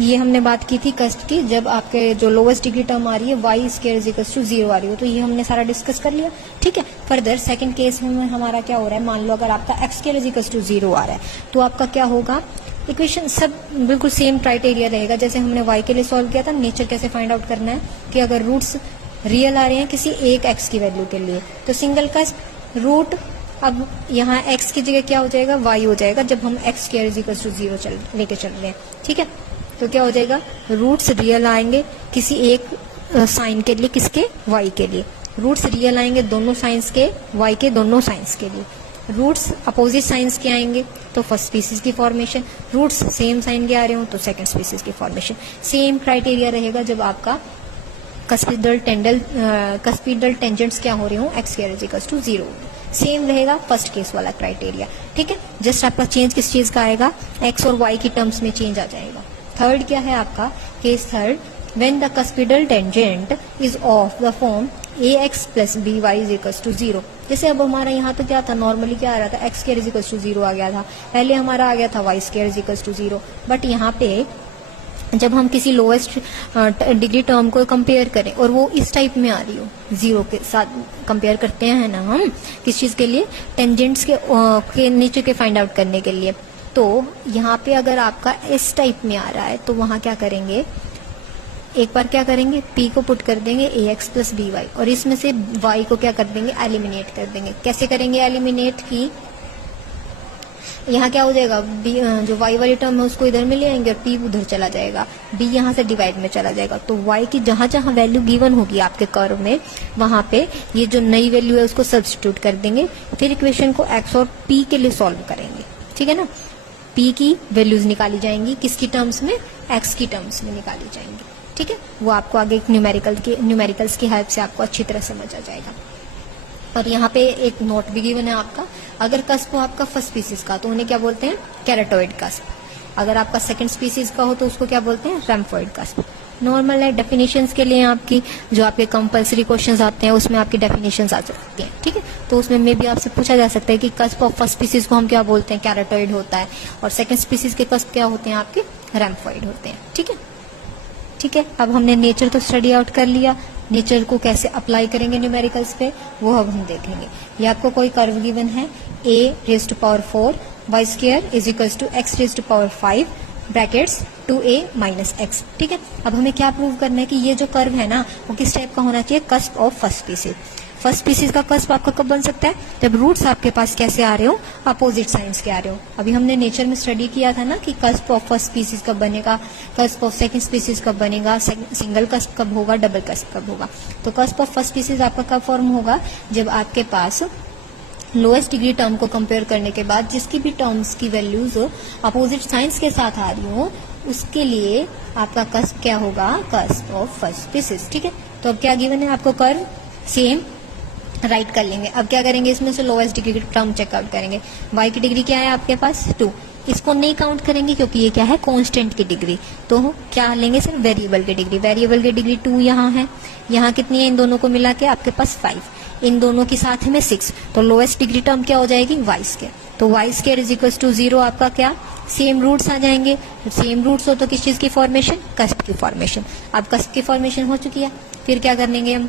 ये हमने बात की थी कस्ट की, जब आपके जो लोवेस्ट डिग्री टर्म आ रही है Y square is equal to 0 आ रही हो, तो ये हमने सारा डिस्कस कर लिया। ठीक है, फर्दर सेकंड केस में हमारा क्या हो रहा है, मान लो अगर आपका X square is equal to 0 आ रहा है, तो आपका क्या होगा, इक्वेशन सब बिल्कुल सेम क्राइटेरिया रहेगा जैसे हमने वाई के लिए सॉल्व किया था। नेचर कैसे फाइंड आउट करना है कि अगर रूट्स रियल आ रहे हैं किसी एक एक्स की वैल्यू के लिए, तो सिंगल कस्ट रूट, अब यहाँ x की जगह क्या हो जाएगा, y हो जाएगा, जब हम x square is equal to 0 लेके चल रहे हैं। ठीक है, तो क्या हो जाएगा, रूट्स रियल आएंगे किसी एक साइन के लिए, किसके, y के लिए। रूट्स रियल आएंगे दोनों साइंस के, y के दोनों साइंस के लिए। रूट्स अपोजिट साइंस के आएंगे तो फर्स्ट स्पीसीज की फॉर्मेशन, रूट्स सेम साइन के आ रहे हो तो सेकंड स्पीसीज की फॉर्मेशन। सेम क्राइटेरिया रहेगा जब आपका कस्पिडल टेंजेंट्स क्या हो रहे हो, x square is equal to 0, same रहेगा फर्स्ट केस वाला क्राइटेरिया। ठीक है, जस्ट आपका चेंज किस चीज का आएगा, एक्स और वाई की टर्म्स में चेंज आ जाएगा। थर्ड क्या है आपका, case third, when the cuspidal tangent is of the form ax plus B Y is equal to 0। जैसे अब हमारा यहाँ तो क्या था, नॉर्मली क्या आ रहा था, x square is equal to 0 आ गया था, पहले हमारा आ गया था y square is equal to 0, but यहाँ पे जब हम किसी लोएस्ट डिग्री टर्म को कंपेयर करें और वो इस टाइप में आ रही हो, 0 के साथ कंपेयर करते हैं ना हम, किस चीज के लिए, टेंजेंट्स के नीचे के फाइंड आउट करने के लिए, तो यहाँ पे अगर आपका इस टाइप में आ रहा है तो वहां क्या करेंगे, एक बार क्या करेंगे, p को पुट कर देंगे ax प्लस बी वाई, और इसमें से y को क्या कर देंगे, एलिमिनेट कर देंगे। कैसे करेंगे एलिमिनेट की, यहाँ क्या हो जाएगा, b जो y वाली टर्म है उसको इधर में ले आएंगे और p उधर चला जाएगा, b यहाँ से डिवाइड में चला जाएगा, तो y की जहां जहां वैल्यू गिवन होगी आपके कर्व में, वहां पे ये जो नई वैल्यू है उसको सब्स्टिट्यूट कर देंगे, फिर इक्वेशन को x और p के लिए सॉल्व करेंगे। ठीक है ना, p की वैल्यूज निकाली जाएंगी, किसकी टर्म्स में, x की टर्म्स में निकाली जाएंगी। ठीक है, वो आपको आगे एक न्यूमेरिकल्स की हेल्प से आपको अच्छी तरह समझ आ जाएगा। और यहाँ पे एक नोट भी गिवन है आपका, अगर कस्प हो आपका फर्स्ट स्पीसीज का तो उन्हें क्या बोलते हैं, कैरेटोइड कस्प। अगर आपका सेकंड स्पीसीज का हो तो उसको क्या बोलते हैं, रैम्फोइड कस्प। नॉर्मल है, डेफिनेशंस के लिए आपकी जो आपके कंपलसरी क्वेश्चंस आते हैं उसमें आपकी डेफिनेशंस आ सकती हैं। ठीक है, तो उसमें मे भी आपसे पूछा जा सकता है कि कस्प ऑफ फर्स्ट स्पीसीज को हम क्या बोलते हैं, कैरेटोइड होता है, और सेकंड स्पीसीज के कस्प क्या होते हैं आपके, रैम्फोइड होते हैं। ठीक है, ठीक है, अब हमने नेचर तो स्टडी आउट कर लिया, नेचर को कैसे अप्लाई करेंगे न्यूमेरिकल्स पे वो अब हम देखेंगे। ये आपको कोई कर्व गिवन है, a raise to power 4 y square is equals to x raise to power 5 brackets 2a minus x. ठीक है, अब हमें क्या प्रूव करना है कि ये जो कर्व है ना वो किस टाइप का होना चाहिए, cusp of first species. First species का कस्प आपका कब बन सकता है, जब रूट्स आपके पास कैसे आ रहे हो, अपोजिट साइंस के आ रहे हो। अभी हमने नेचर में स्टडी किया था ना कि कस्प ऑफ फर्स्ट स्पीसीज कब बनेगा, कस्प ऑफ सेकंड स्पीसीज कब बनेगा, सिंगल कस्प कब होगा, डबल कस्प कब होगा। तो कस्प ऑफ फर्स्ट स्पीसीज आपका कब फॉर्म होगा, जब आपके पास लोएस्ट डिग्री टर्म को कंपेयर करने के बाद जिसकी भी टर्म्स की वैल्यूज अपोजिट साइंस के साथ आ रही हो, उसके लिए आपका कस्प क्या होगा, कस्प ऑफ फर्स्ट स्पीसीज। ठीक है, तो अब क्या गिवन है आपको, कर्व सेम राइट कर लेंगे। अब क्या करेंगे, इसमें से लोएस्ट डिग्री टर्म चेकआउट करेंगे। y की डिग्री क्या है आपके पास, 2, इसको नहीं काउंट करेंगे क्योंकि ये क्या है, कांस्टेंट की डिग्री, तो क्या लेंगे सिर्फ वेरिएबल की डिग्री। वेरिएबल की डिग्री 2 यहाँ है, यहाँ कितनी है, इन दोनों को मिला के आपके पास 5, इन दोनों के साथ में 6, तो लोएस्ट डिग्री टर्म क्या हो जाएगी, वाई स्क्वायर। तो y square is equal to 0 आपका क्या, सेम रूट्स आ जाएंगे। सेम रूट्स हो तो किस चीज की फॉर्मेशन, कस्प की फॉर्मेशन। अब कस्प की फॉर्मेशन हो चुकी है, फिर क्या करनेंगे हम,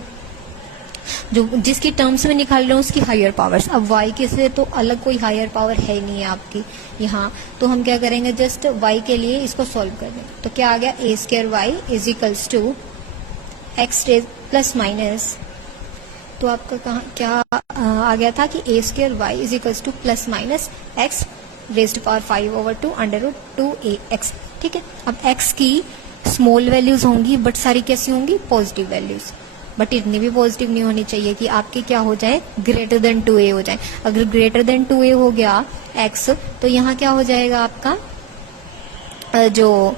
जो जिसकी टर्म्स में निकाल रहे हो उसकी हायर पावर्स। अब y के से तो अलग कोई हायर पावर है नहीं है आपकी यहाँ, तो हम क्या करेंगे, जस्ट y के लिए इसको सॉल्व कर देंगे। तो क्या आ गया, a square y is equals to x plus minus, तो आपका कहाँ क्या आ गया था कि a square y is equals to plus minus x raise to power 5 over 2 √2ax। ठीक है, अब x की स्मॉल वैल्यूज होंगी बट सारी कैसी होंगी, पॉजिटिव वैल्यूज, बट इतनी भी पॉजिटिव नहीं होनी चाहिए कि आपके क्या हो जाए, ग्रेटर देन 2a हो जाए। अगर ग्रेटर देन 2a हो गया x, तो यहाँ क्या हो जाएगा आपका, जो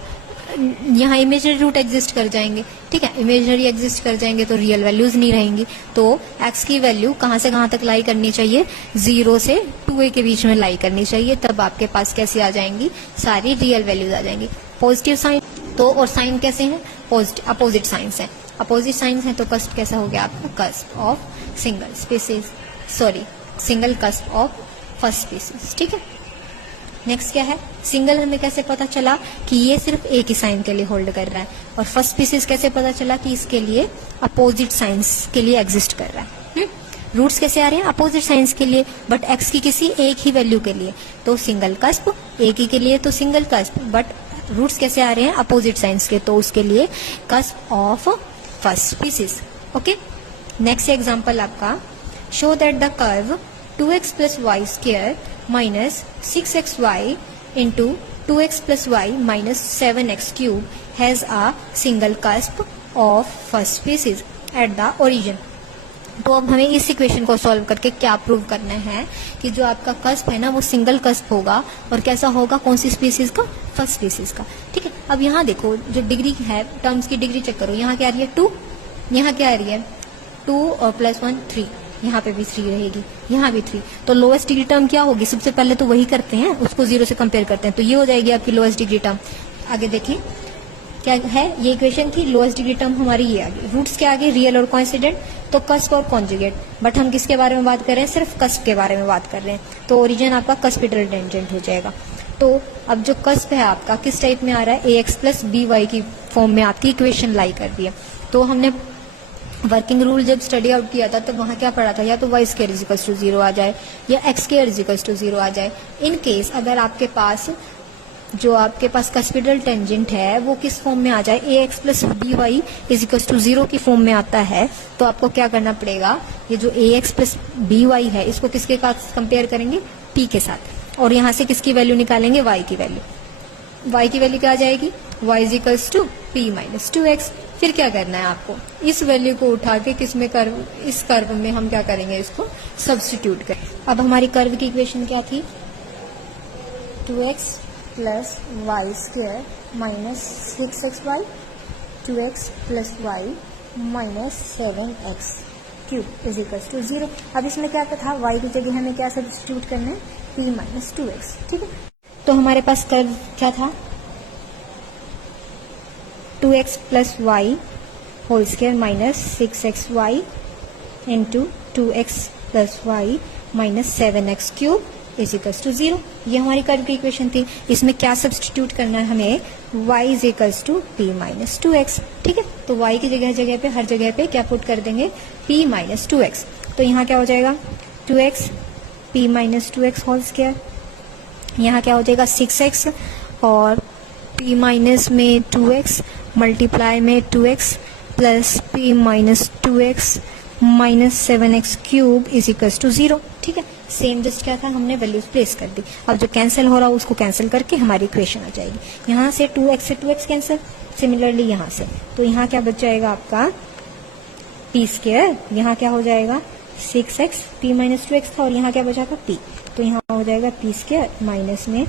यहाँ इमेजनरी रूट एग्जिस्ट कर जाएंगे। ठीक है, इमेजनरी एग्जिस्ट कर जाएंगे तो रियल वैल्यूज नहीं रहेंगी। तो x की वैल्यू कहाँ से कहाँ तक लाई करनी चाहिए, 0 से 2a के बीच में लाई करनी चाहिए, तब आपके पास कैसी आ जाएंगी, सारी रियल वैल्यूज आ जाएंगी। पॉजिटिव साइन तो, और साइन कैसे हैं, पॉजिटिव अपोजिट साइंस है, अपोजिट साइंस है, तो कस्प कैसा हो गया आपका, cusp of single cusp of first species. ठीक है, नेक्स्ट क्या है, सिंगल हमें कैसे पता चला कि ये सिर्फ एक ही साइन के लिए होल्ड कर रहा है, और फर्स्ट स्पीसीज कैसे पता चला कि इसके लिए अपोजिट साइंस के लिए एग्जिस्ट कर रहा है। रूट्स कैसे आ रहे हैं, अपोजिट साइंस के लिए, बट एक्स की किसी एक ही वैल्यू के लिए, तो सिंगल कस्प, एक ही के लिए तो सिंगल कस्प, बट रूट्स कैसे आ रहे हैं, अपोजिट साइंस के, तो उसके लिए cusp of first species. Okay, next example आपका, show that the curve 2x plus y square minus 6xy into 2x plus y minus 7x cube has a single cusp of first species at the origin। तो अब हमें इस equation को solve करके क्या prove करना है कि जो आपका कस्प है ना वो सिंगल कस्प होगा, और कैसा होगा, कौन सी स्पीसीज का, फर्स्ट स्पीसीज का। ठीक है, अब यहाँ देखो जो डिग्री है, टर्म्स की डिग्री चेक करो, यहाँ क्या आ रही है 2, यहाँ क्या आ रही है 2 और +1 3, यहाँ पे भी 3 रहेगी, यहाँ भी 3, तो लोएस्ट डिग्री टर्म क्या होगी, सबसे पहले तो वही करते हैं, उसको 0 से कंपेयर करते हैं, तो ये हो जाएगी आपकी लोएस्ट डिग्री टर्म। आगे देखिए क्या है, ये इक्वेशन थी, लोएस्ट डिग्री टर्म हमारी ये आ गई। रूट्स क्या आ गई, रियल और कोइंसिडेंट, तो कस्प और कॉन्जुगेट, बट हम किसके बारे में बात कर रहे हैं, सिर्फ कस्प के बारे में बात कर रहे हैं, तो ओरिजिन आपका कस्पिटल टेंजेंट हो जाएगा। तो अब जो कस्प है आपका किस टाइप में आ रहा है, ax प्लस by की फॉर्म में आपकी इक्वेशन लाई कर दी है। तो हमने वर्किंग रूल जब स्टडी आउट किया था तब वहां क्या पढ़ा था, या तो y square is equal to 0 आ जाए या x square is equal to 0 आ जाए। इन केस अगर आपके पास जो आपके पास कस्पिटल टेंजेंट है वो किस फॉर्म में आ जाए, ax plus by is equal to 0 की फॉर्म में आता है, तो आपको क्या करना पड़ेगा, ये जो ax प्लस by है इसको किसके साथ कंपेयर करेंगे, p के साथ, और यहाँ से किसकी वैल्यू निकालेंगे, y की वैल्यू। y की वैल्यू क्या आ जाएगी, y is equal to p minus 2x। फिर क्या करना है आपको, इस वैल्यू को उठा के किसमें कर्व, इस कर्व में हम क्या करेंगे, इसको सब्स्टिट्यूट करें। अब हमारी कर्व की इक्वेशन क्या थी, 2x plus y square minus 6xy, 2x plus y minus 7x cube is equal to 0। अब इसमें क्या था, y की जगह हमें क्या सब्स्टिट्यूट करना है, p माइनस 2x। ठीक है, तो हमारे पास कर्व क्या था, 2x plus y whole square minus 6xy into 2x plus y minus 7x cube is equals to 0। ये हमारी कर्व की इक्वेशन थी। इसमें क्या सब्स्टिट्यूट करना है हमें, y is equals to p minus 2x। ठीक है, तो y की जगह पे हर जगह पे क्या पुट कर देंगे, p माइनस 2x। तो यहाँ क्या हो जाएगा 2x p minus 2x whole square, यहाँ क्या हो जाएगा 6x और p माइनस में 2x मल्टीप्लाई में 2x plus p minus 2x minus 7x cube is equals to 0। ठीक है, सेम जस्ट क्या था, हमने वैल्यूज प्लेस कर दी। अब जो कैंसिल हो रहा है उसको कैंसिल करके हमारी इक्वेशन आ जाएगी। यहाँ से 2x से 2x कैंसिल, सिमिलरली यहाँ से, तो यहाँ क्या बच जाएगा आपका p स्क्वायर, यहाँ क्या हो जाएगा 6x p माइनस 2x था, और यहाँ क्या बचा था p, तो यहाँ हो जाएगा p स्क्वायर माइनस में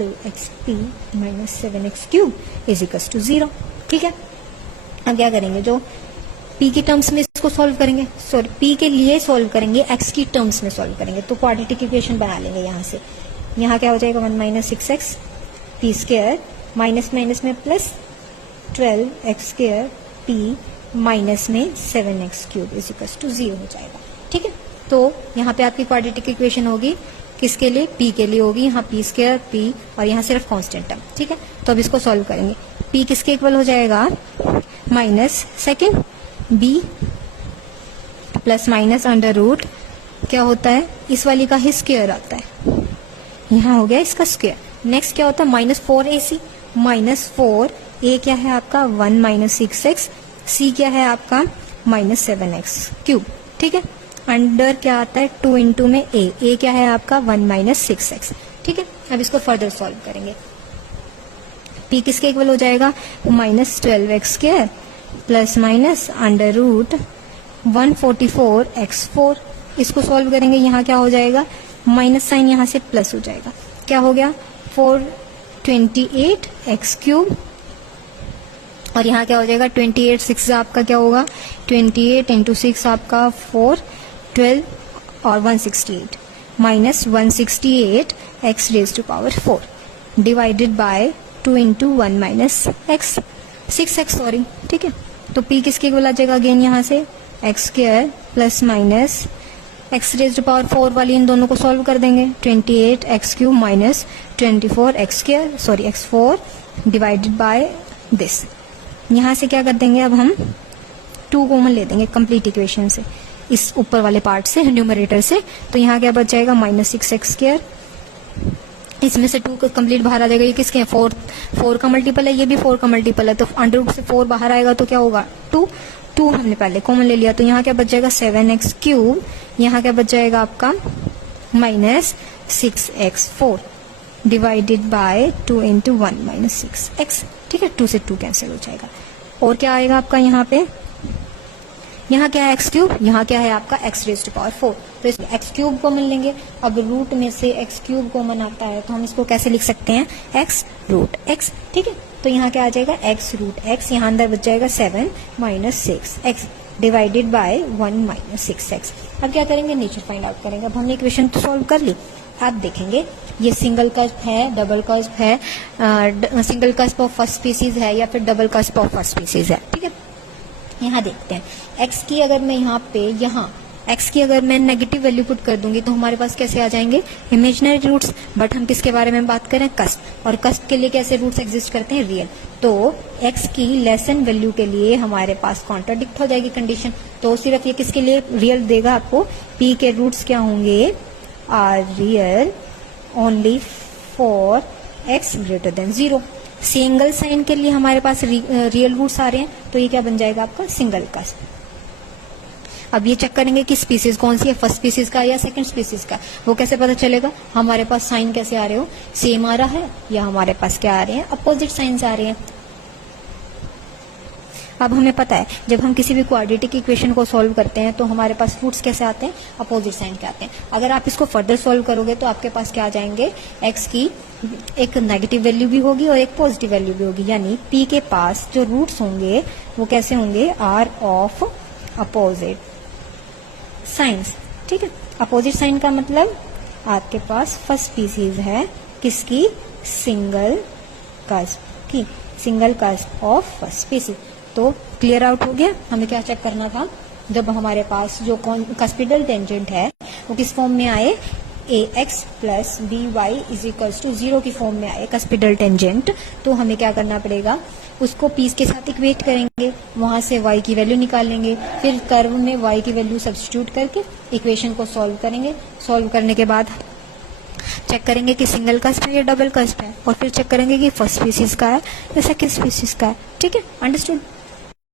2x p minus 7x cube is equals to 0। ठीक है, अब क्या करेंगे, जो p की टर्म्स में इसको सॉल्व करेंगे, सॉरी p के लिए सॉल्व करेंगे, x की टर्म्स में सॉल्व करेंगे, तो क्वाड्रेटिक इक्वेशन बना लेंगे यहाँ से। यहाँ क्या हो जाएगा 1 minus 6x p square minus minus में plus 12x square p minus में 7x cube is equals to 0 हो जाएगा। ठीक है, तो यहाँ पे आपकी क्वाड्रेटिक इक्वेशन होगी, किसके लिए, p के लिए होगी, यहाँ p स्क्वायर p और यहाँ सिर्फ कांस्टेंट टर्म। ठीक है, तो अब इसको सॉल्व करेंगे, p किसके इक्वल हो जाएगा, minus second b plus minus under root क्या होता है, इस वाली का ही स्क्वायर आता है, यहाँ हो गया इसका स्क्वायर। नेक्स्ट क्या होता है माइनस 4ac, माइनस 4 a क्या है आपका 1 माइनस 6x, c क्या है आपका माइनस 7x क्यूब। ठीक है, अंडर क्या आता है 2 इंटू में a क्या है आपका 1 माइनस 6x। ठीक है, अब इसको फर्दर सॉल्व करेंगे, p किसके इक्वल हो जाएगा minus 12x square plus minus under root 144x4। इसको सॉल्व करेंगे, यहाँ क्या हो जाएगा, माइनस साइन यहाँ से प्लस हो जाएगा, क्या हो गया 428x क्यूब, और यहाँ क्या हो जाएगा 28 6 आपका क्या होगा 28 इंटू 6 आपका 4 12 और 168 minus 168 x raise to power 4 divided by 2 into 1 minus x 6x sorry. ठीक है, तो p किसके इक्वल आ जाएगा अगेन यहाँ से x square plus minus x raise to power 4 वाली इन दोनों को सॉल्व कर देंगे। 28 x cube minus 24 x square sorry x4 divided by this. यहाँ से क्या कर देंगे, अब हम 2 कॉमन ले देंगे कंप्लीट इक्वेशन से, इस ऊपर वाले पार्ट से, न्यूमरेटर से। तो यहाँ क्या बच जाएगा, -6 एक्स स्क्वायर, इसमें से 2 कंप्लीट बाहर आ जाएगा। ये किसके हैं, 4 का मल्टीपल है, ये भी 4 का मल्टीपल है, तो अंडर रूट से 4 बाहर आएगा तो क्या होगा 2 हमने पहले कॉमन ले लिया, तो यहाँ क्या बच जाएगा 7x क्यूब, यहाँ क्या बच जाएगा आपका -6x4 डिवाइडेड बाय 2 × 1 -6x। ठीक है, 2 से 2 कैंसिल हो जाएगा। और क्या आएगा आपका यहाँ पे, यहाँ क्या है एक्स क्यूब, यहाँ क्या है आपका एक्स रेज टू पावर 4, तो इसमें एक्स क्यूब कॉमन लेंगे। अब रूट में से एक्स क्यूब कॉमन आता है तो हम इसको कैसे लिख सकते हैं, एक्स रूट एक्स। ठीक है, तो यहाँ क्या आ जाएगा एक्स रूट एक्स, यहाँ अंदर बच जाएगा 7 -6x डिवाइडेड बाय 1 -6x। अब क्या करेंगे, नेचर फाइंड आउट करेंगे। अब हमने इक्वेशन तो सॉल्व कर ली, आप देखेंगे ये सिंगल कस्प है, डबल कस्प है, single cusp of first species है या फिर double cusp of first species है। ठीक है, यहाँ देखते हैं x की अगर मैं यहाँ x की अगर मैं नेगेटिव वैल्यू पुट कर दूंगी तो हमारे पास कैसे आ जाएंगे, इमेजिनरी रूट्स। बट हम किसके बारे में बात करें, कस्प, और कस्प के लिए कैसे रूट्स एग्जिस्ट करते हैं, रियल। तो x की लेसन वैल्यू के लिए हमारे पास कॉन्ट्राडिक्ट हो जाएगी कंडीशन, तो सिर्फ ये किसके लिए रियल देगा आपको, p के रूट्स क्या होंगे, are real only for x greater than 0। Single sign के लिए हमारे पास रियल रूट्स आ रहे हैं, तो ये क्या बन जाएगा आपका सिंगल कस्प। अब ये चेक करेंगे कि स्पीसीज कौन सी है, फर्स्ट स्पीसीज का या सेकंड स्पीसीज का, वो कैसे पता चलेगा, हमारे पास साइन कैसे आ रहे हो, सेम आ रहा है या हमारे पास क्या आ रहे हैं, अपोजिट साइंस आ रहे हैं। अब हमें पता है जब हम किसी भी क्वाड्रेटिक इक्वेशन को सॉल्व करते हैं तो हमारे पास रूट्स कैसे आते हैं, अपोजिट साइन के आते हैं। अगर आप इसको फर्दर सॉल्व करोगे तो आपके पास क्या आ जाएंगे, एक्स की एक नेगेटिव वैल्यू भी होगी और एक पॉजिटिव वैल्यू भी होगी, यानी पी के पास जो रूट्स होंगे वो कैसे होंगे, आर ऑफ अपोजिट साइंस। ठीक है, अपोजिट साइन का मतलब आपके पास फर्स्ट स्पीसीज है किसकी, सिंगल कस्प की, single cusp of first species. तो क्लियर आउट हो गया। हमें क्या चेक करना था, जब हमारे पास जो कस्पिडल टेंजेंट है वो किस फॉर्म में आए, ax plus by is equals to 0 की फॉर्म में आए कस्पिडल टेंजेंट, तो हमें क्या करना पड़ेगा, उसको पीस के साथ इक्वेट करेंगे, वहां से y की वैल्यू निकालेंगे, फिर कर्व में y की वैल्यू सब्स्टिट्यूट करके इक्वेशन को सॉल्व करेंगे। सॉल्व करने के बाद चेक करेंगे कि सिंगल कस्प है या डबल कस्प है, और फिर चेक करेंगे कि फर्स्ट स्पीसीज का है या सेकंड स्पीसीज का है। ठीक है, अंडरस्टूड।